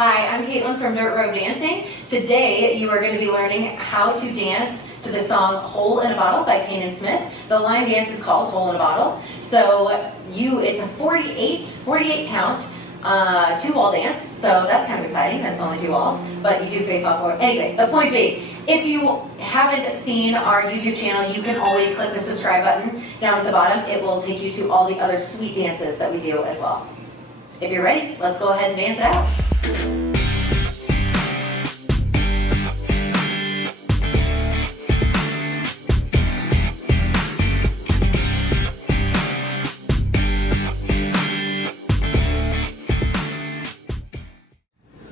Hi, I'm Caitlin from Dirt Road Dancing. Today you are going to be learning how to dance to the song Hole in a Bottle by Kane & Smith. The line dance is called Hole in a Bottle. So it's a 48 count, two wall dance. So that's kind of exciting. That's only two walls, but you do face off forward. Anyway, the point being, if you haven't seen our YouTube channel, you can always click the subscribe button down at the bottom. It will take you to all the other sweet dances that we do as well. If you're ready, let's go ahead and dance it out.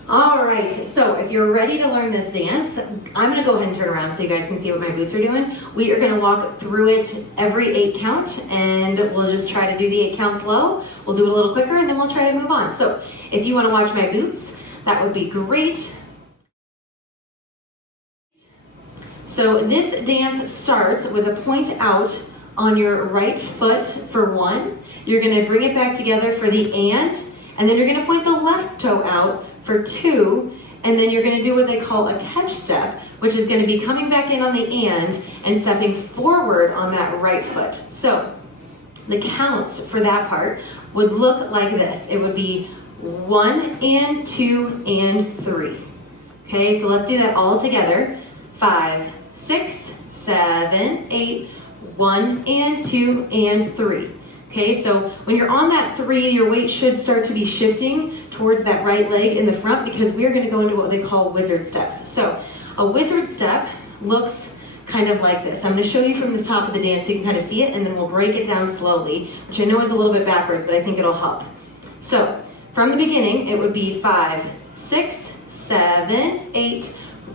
Alright, so if you're ready to learn this dance, I'm going to go ahead and turn around so you guys can see what my boots are doing. We are going to walk through it every 8 count, and we'll just try to do the 8 count slow. We'll do it a little quicker, and then we'll try to move on. So if you want to watch my boots, that would be great. So this dance starts with a point out on your right foot for 1. You're going to bring it back together for the and then you're going to point the left toe out for 2, and then you're going to do what they call a catch step, which is going to be coming back in on the and stepping forward on that right foot. So the counts for that part would look like this. It would be 1 and 2 and 3. Okay, so let's do that all together. 5, 6, 7, 8, 1 and 2 and 3. Okay, so when you're on that 3, your weight should start to be shifting towards that right leg in the front, because we're going to go into what they call wizard steps. So a wizard step looks kind of like this. I'm going to show you from the top of the dance so you can kind of see it, and then we'll break it down slowly, which I know is a little bit backwards, but I think it'll help. So from the beginning, it would be 5, 6, 7, 8,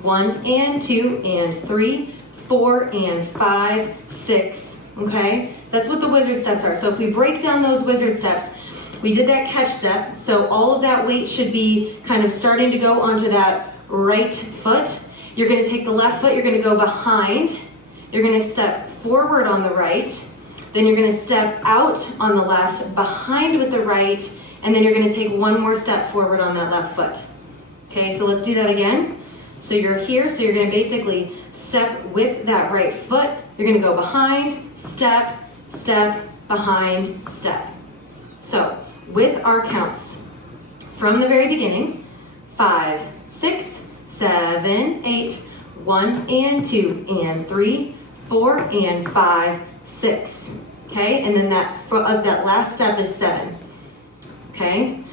1 and 2 and 3, 4 and 5, 6. Okay, that's what the wizard steps are. So if we break down those wizard steps, we did that catch step, so all of that weight should be kind of starting to go onto that right foot. You're going to take the left foot, you're going to go behind, you're going to step forward on the right, then you're going to step out on the left, behind with the right, and then you're going to take one more step forward on that left foot. Okay, so let's do that again. So you're here, so you're going to basically step with that right foot, you're going to go behind, step, step, behind, step. So with our counts from the very beginning, 5, 6, 7, 8, 1 and 2 and 3, 4 and 5, 6. Okay, and then that last step is 7. Okay.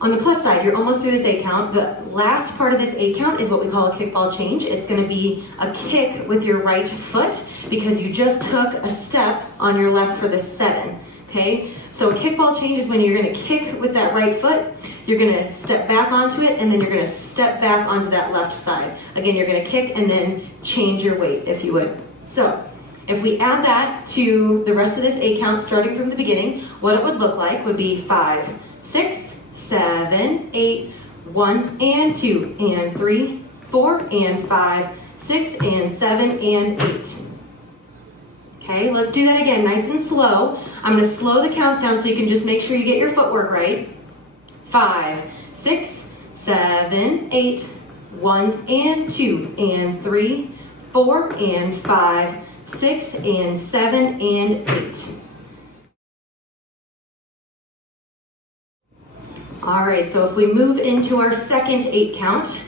On the plus side, you're almost through this 8 count. The last part of this 8 count is what we call a kickball change. It's going to be a kick with your right foot because you just took a step on your left for the 7. Okay, so a kickball change is when you're going to kick with that right foot, you're going to step back onto it, and then you're going to step back onto that left side. Again, you're going to kick and then change your weight, if you would. So if we add that to the rest of this 8 count starting from the beginning, what it would look like would be 5, 6, 7, 8, 1 and 2 and 3, 4 and 5, 6 and 7 and 8. Okay, let's do that again, nice and slow. I'm going to slow the counts down so you can just make sure you get your footwork right. 5, 6, 7, 8, 1 and 2 and 3, 4 and 5, 6 and 7 and 8. Alright, so if we move into our second 8 count,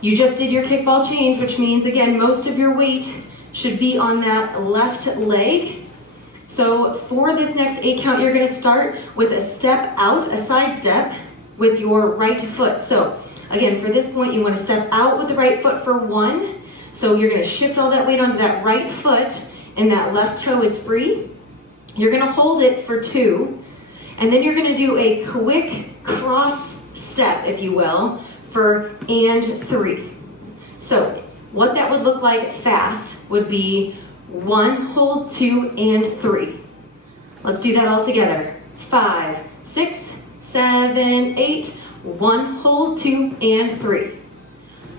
you just did your kickball change, which means, again, most of your weight should be on that left leg. So for this next 8 count, you're going to start with a step out, a side step, with your right foot. So again, for this point, you want to step out with the right foot for 1. So you're going to shift all that weight onto that right foot, and that left toe is free. You're going to hold it for 2. And then you're going to do a quick cross step, if you will, for and 3. So what that would look like fast would be 1, hold, 2, and 3. Let's do that all together. 5, 6, 7, 8, 1, hold, 2, and 3.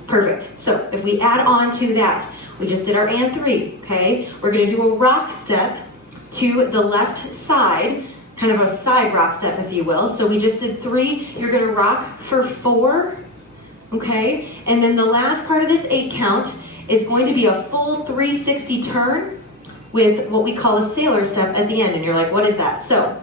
Perfect. So if we add on to that, we just did our and 3, okay? We're going to do a rock step to the left side kind of a side rock step, if you will. So we just did 3, you're gonna rock for 4, okay? And then the last part of this 8 count is going to be a full 360 turn with what we call a sailor step at the end. And you're like, what is that? So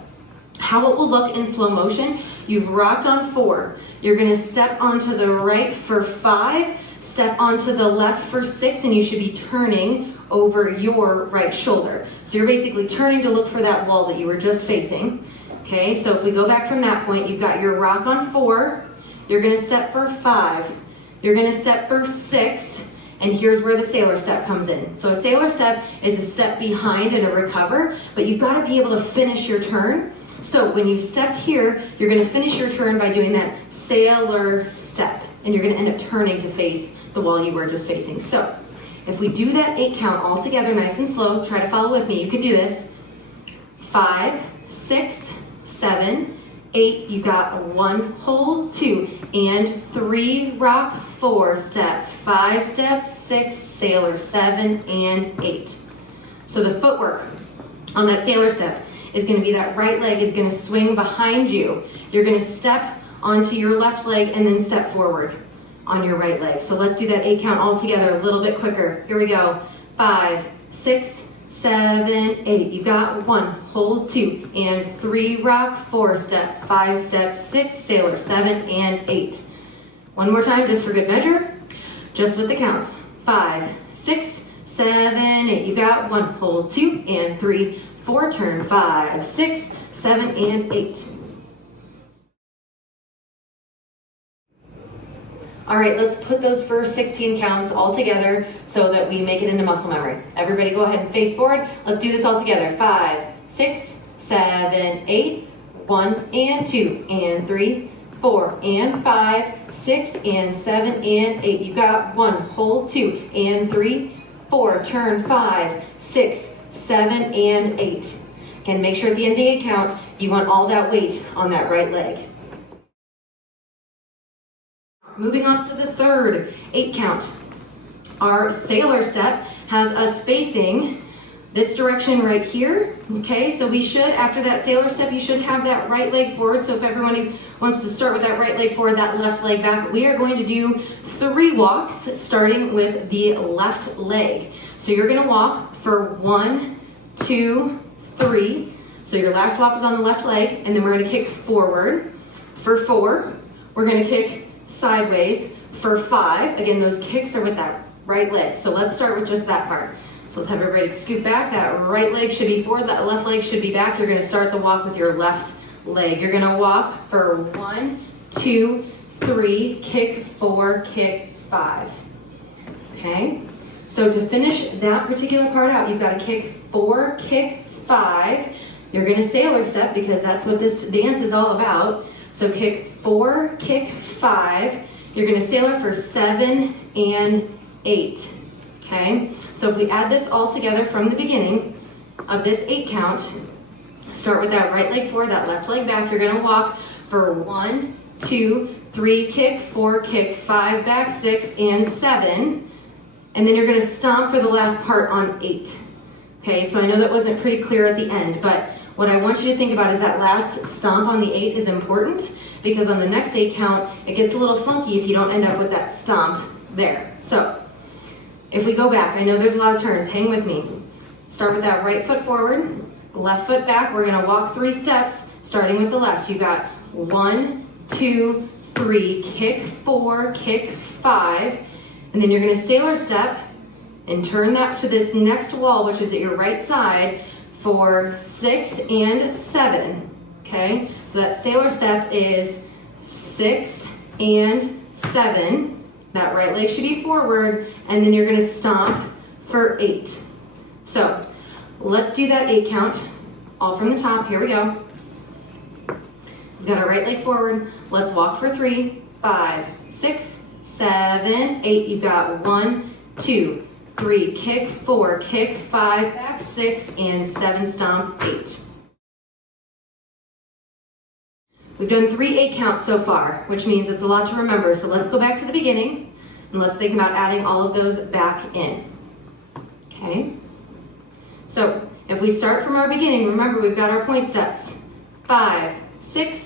how it will look in slow motion, you've rocked on 4. You're gonna step onto the right for 5, step onto the left for 6, and you should be turning over your right shoulder. So you're basically turning to look for that wall that you were just facing. Okay, so if we go back from that point, you've got your rock on 4, you're gonna step for 5, you're gonna step for 6, and here's where the sailor step comes in. So a sailor step is a step behind and a recover, but you've got to be able to finish your turn. So when you've stepped here, you're going to finish your turn by doing that sailor step, and you're going to end up turning to face the wall you were just facing. So if we do that 8 count all together, nice and slow, try to follow with me. You can do this. 5, 6, 7, 8, you got 1, hold, 2, and 3, rock, 4, step, 5, step, 6, sailor, 7, and 8. So the footwork on that sailor step is going to be that right leg is going to swing behind you. You're going to step onto your left leg and then step forward on your right leg. So let's do that 8 count all together a little bit quicker. Here we go. 5, 6, 7, 8. You got 1, hold, 2, and 3, rock, 4, step, 5, step, 6, sailor, 7, and 8. One more time, just for good measure, just with the counts. 5, 6, 7, 8. You got 1, hold, 2, and 3, 4, turn, 5, 6, 7, and 8. All right, let's put those first 16 counts all together so that we make it into muscle memory. Everybody go ahead and face forward. Let's do this all together. 5, 6, 7, 8, 1, and 2, and 3, 4, and 5, 6, and 7, and 8. You got 1, hold, 2, and 3, 4, turn, 5, 6, 7, and 8. Again, make sure at the end of the 8 count, you want all that weight on that right leg. Moving on to the third 8 count. Our sailor step has us facing this direction right here. Okay, so we should, after that sailor step, you should have that right leg forward. So if everyone wants to start with that right leg forward, that left leg back, we are going to do 3 walks, starting with the left leg. So you're gonna walk for 1, 2, 3. So your last walk is on the left leg, and then we're gonna kick forward. For 4, we're gonna kick sideways. For 5, again, those kicks are with that right leg. So let's start with just that part. So let's have everybody scoot back. That right leg should be forward, that left leg should be back. You're gonna start the walk with your left leg. You're gonna walk for 1, 2, 3, kick 4, kick 5. Okay? So to finish that particular part out, you've got to kick 4, kick 5. You're gonna sailor step because that's what this dance is all about. So kick 4, kick 5. You're gonna sailor for 7 and 8. Okay? So if we add this all together from the beginning of this 8 count, start with that right leg forward, that left leg back. You're gonna walk for 1, 2, 3, kick 4, kick 5, back 6, and 7. And then you're gonna stomp for the last part on 8. Okay, so I know that wasn't pretty clear at the end, but what I want you to think about is that last stomp on the 8 is important because on the next 8 count, it gets a little funky if you don't end up with that stomp there. So if we go back, I know there's a lot of turns, hang with me. Start with that right foot forward, left foot back. We're gonna walk 3 steps, starting with the left. You got 1, 2, 3, kick 4, kick 5, and then you're gonna sailor step and turn that to this next wall, which is at your right side, for 6 and 7, okay? So that sailor step is 6 and 7. That right leg should be forward, and then you're gonna stomp for 8. So let's do that 8 count, all from the top. Here we go. We've got our right leg forward. Let's walk for 3, 5, 6, 7, 8. You've got 1, 2, 3, kick 4, kick 5, back 6, and 7, stomp 8. We've done 3 8 counts so far, which means it's a lot to remember. So let's go back to the beginning and let's think about adding all of those back in. Okay? So if we start from our beginning, remember we've got our point steps. 5, 6,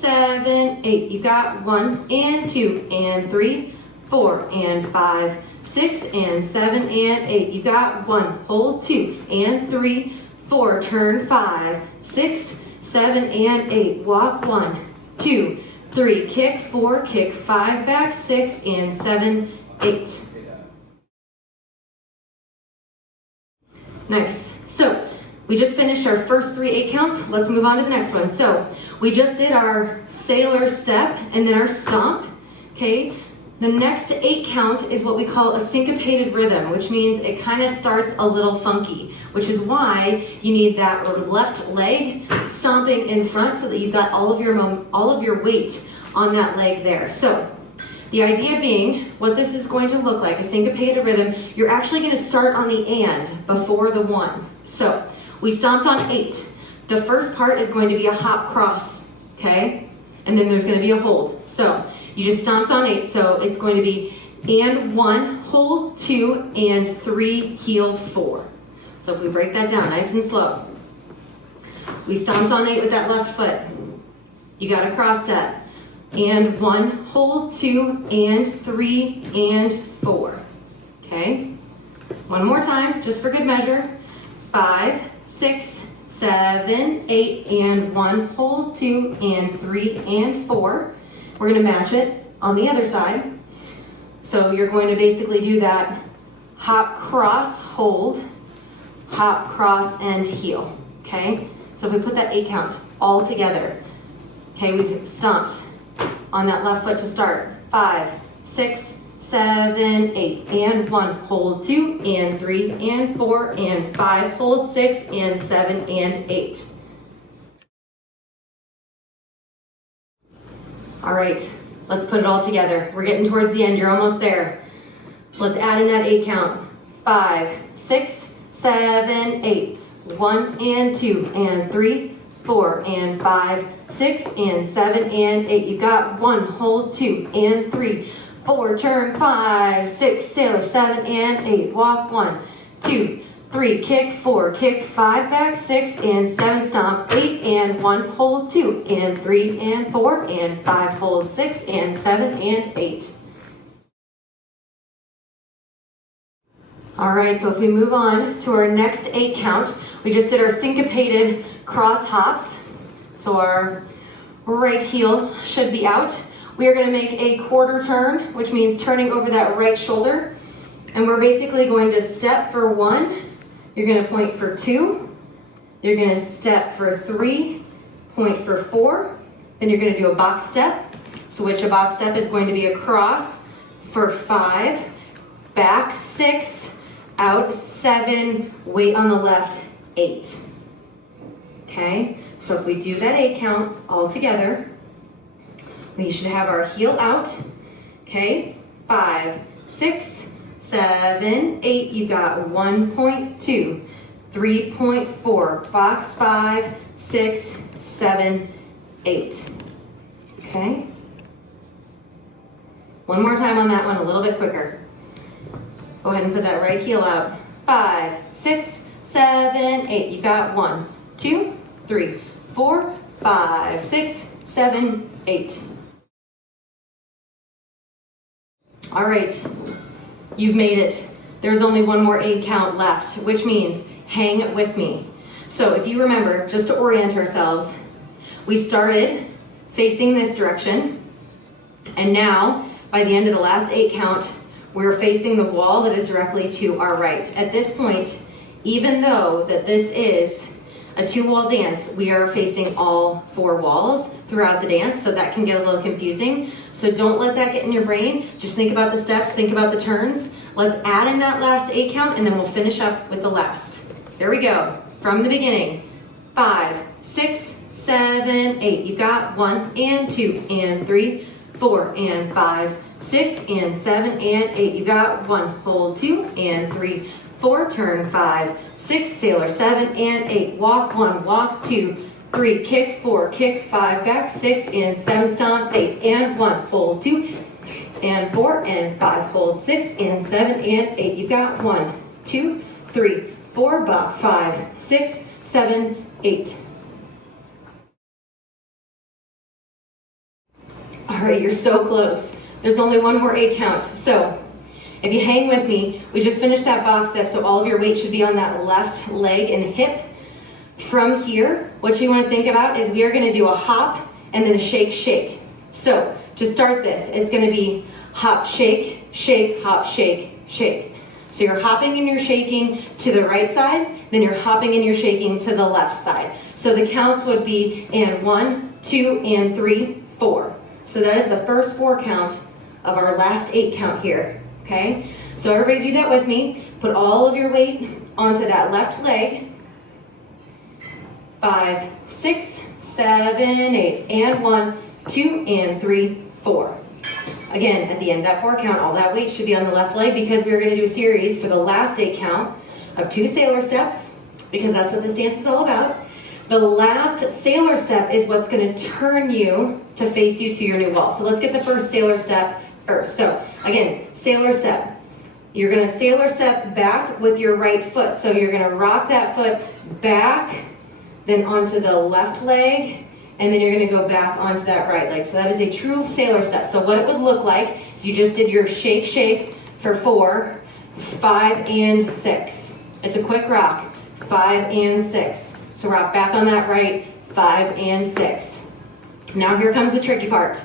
7, 8. You got 1 and 2 and 3, 4 and 5, 6 and 7 and 8. You got 1, hold 2 and 3, 4, turn 5, 6, 7 and 8. Walk 1, 2, 3, kick 4, kick 5 back, 6 and 7, 8. Nice. So we just finished our first 3 8 counts. Let's move on to the next one. So we just did our sailor step and then our stomp. Okay. The next 8 count is what we call a syncopated rhythm, which means it kind of starts a little funky, which is why you need that left leg stomping in front so that you've got all of your weight on that leg there. So the idea being, what this is going to look like, a syncopated rhythm, you're actually going to start on the and before the 1. So we stomped on 8. The first part is going to be a hop cross, okay? And then there's going to be a hold. So you just stomped on 8, so it's going to be and 1, hold 2, and 3, heel 4. So if we break that down nice and slow. We stomped on 8 with that left foot. You got a cross step. And 1, hold 2, and 3, and 4. Okay? One more time, just for good measure. 5, 6, 7, 8, and 1, hold 2, and 3, and 4. We're going to match it on the other side. So you're going to basically do that hop, cross, hold, hop, cross, and heel. Okay? So if we put that 8 count all together, okay, we've stomped on that left foot to start. 5, 6, 7, 8, and 1, hold 2, and 3, and 4, and 5, hold 6, and 7, and 8. All right, let's put it all together. We're getting towards the end, you're almost there. Let's add in that 8 count. 5, 6, 7, 8, 1, and 2, and 3, 4, and 5, 6, and 7, and 8. You got 1, hold 2, and 3, 4, turn 5, 6, sailor, 7, and 8. Walk 1, 2, 3, kick 4, kick 5 back, 6, and 7, stomp 8, and 1, hold 2, and 3, and 4, and 5, hold 6, and 7, and 8. All right, so if we move on to our next 8 count, we just did our syncopated cross hops. So our right heel should be out. We are going to make a quarter turn, which means turning over that right shoulder. And we're basically going to step for 1. You're going to point for 2. You're going to step for 3, point for 4. Then you're going to do a box step. So which a box step is going to be a cross for 5, back 6, out 7, weight on the left 8. Okay, so if we do that 8 count all together, we should have our heel out. Okay, 5, 6, 7, 8. You got 1.2, 3.4, box 5, 6, 7, 8. Okay. One more time on that one, a little bit quicker. Go ahead and put that right heel out. 5, 6, 7, 8. You got 1, 2, 3, 4, 5, 6, 7, 8. All right, you've made it. There's only one more 8 count left, which means hang with me. So if you remember, just to orient ourselves, we started facing this direction, and now by the end of the last 8 count, we're facing the wall that is directly to our right. At this point, even though that this is a 2-wall dance, we are facing all 4 walls throughout the dance, so that can get a little confusing. So don't let that get in your brain. Just think about the steps, think about the turns. Let's add in that last 8 count, and then we'll finish up with the last. Here we go, from the beginning. 5, 6, 7, 8. You've got 1 and 2 and 3, 4 and 5, 6 and 7 and 8. You got 1, hold 2 and 3, 4, turn 5, 6, sailor, 7 and 8. Walk 1, walk 2, 3, kick 4, kick 5, back 6 and 7, stomp 8 and 1, hold 2 and 4 and 5, hold 6 and 7 and 8. You got 1, 2, 3, 4, box 5, 6, 7, 8. All right, you're so close. There's only one more 8 count. So if you hang with me, we just finished that box step, so all of your weight should be on that left leg and hip. From here, what you want to think about is we are going to do a hop and then a shake, shake. So to start this, it's going to be hop, shake, shake, hop, shake, shake. So you're hopping and you're shaking to the right side, then you're hopping and you're shaking to the left side. So the counts would be and 1, 2, and 3, 4. So that is the first 4 count of our last 8 count here, okay? So everybody do that with me. Put all of your weight onto that left leg. 5, 6, 7, 8, and 1, 2, and 3, 4. Again, at the end of that 4 count, all that weight should be on the left leg because we're going to do a series for the last 8 count of 2 sailor steps, because that's what this dance is all about. The last sailor step is what's going to turn you to face you to your new wall. So let's get the first sailor step first. So again, sailor step. You're going to sailor step back with your right foot. So you're going to rock that foot back, then onto the left leg, and then you're going to go back onto that right leg. So that is a true sailor step. So what it would look like is you just did your shake, shake for 4, 5, and 6. It's a quick rock, 5 and 6. So rock back on that right, 5 and 6. Now here comes the tricky part.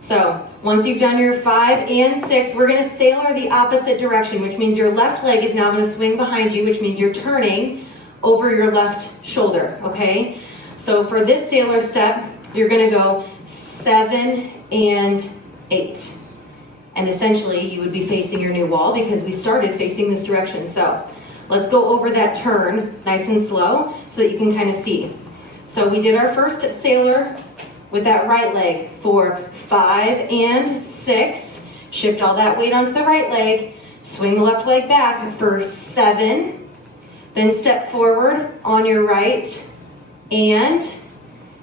So once you've done your 5 and 6, we're going to sailor the opposite direction, which means your left leg is now going to swing behind you, which means you're turning over your left shoulder, okay? So for this sailor step, you're going to go 7 and 8. And essentially, you would be facing your new wall because we started facing this direction. So let's go over that turn nice and slow so that you can kind of see. So we did our first sailor with that right leg for 5 and 6. Shift all that weight onto the right leg. Swing the left leg back for 7. Then step forward on your right and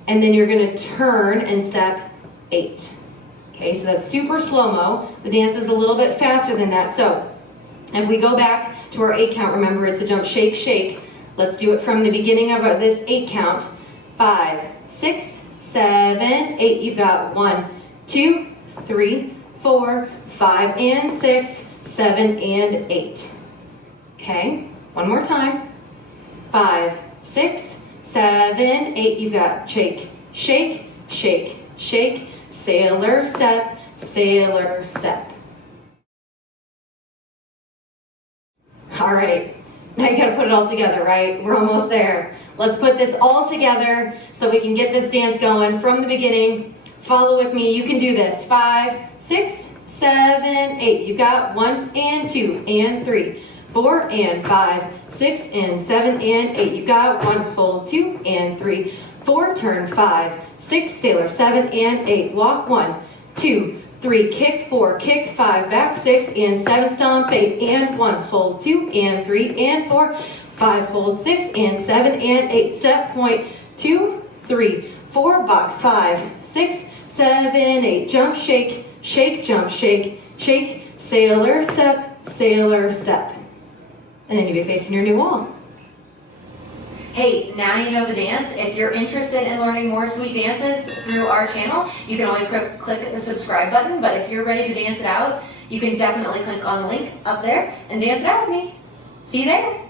then you're going to turn and step 8. Okay, so that's super slow-mo. The dance is a little bit faster than that. So if we go back to our 8 count, remember it's a jump, shake, shake. Let's do it from the beginning of this 8 count. 5, 6, 7, 8. You've got 1, 2, 3, 4, 5, and 6, 7, and 8. Okay, one more time. 5, 6, 7, 8. You've got shake, shake, shake, shake, sailor step, sailor step. All right, now you gotta put it all together, right? We're almost there. Let's put this all together so we can get this dance going from the beginning. Follow with me, you can do this. 5, 6, 7, 8. You've got 1 and 2 and 3, 4 and 5, 6 and 7 and 8. You've got 1, hold 2 and 3, 4, turn 5, 6, sailor 7 and 8. Walk 1, 2, 3, kick 4, kick 5, back 6 and 7, stomp 8 and 1, hold 2 and 3 and 4, 5, hold 6 and 7 and 8. Step point 2, 3, 4, box 5, 6, 7, 8. Jump, shake, shake, jump, shake, shake, sailor step, sailor step. And then you'll be facing your new wall. Hey, now you know the dance. If you're interested in learning more sweet dances through our channel, you can always click the subscribe button. But if you're ready to dance it out, you can definitely click on the link up there and dance it out with me. See you there.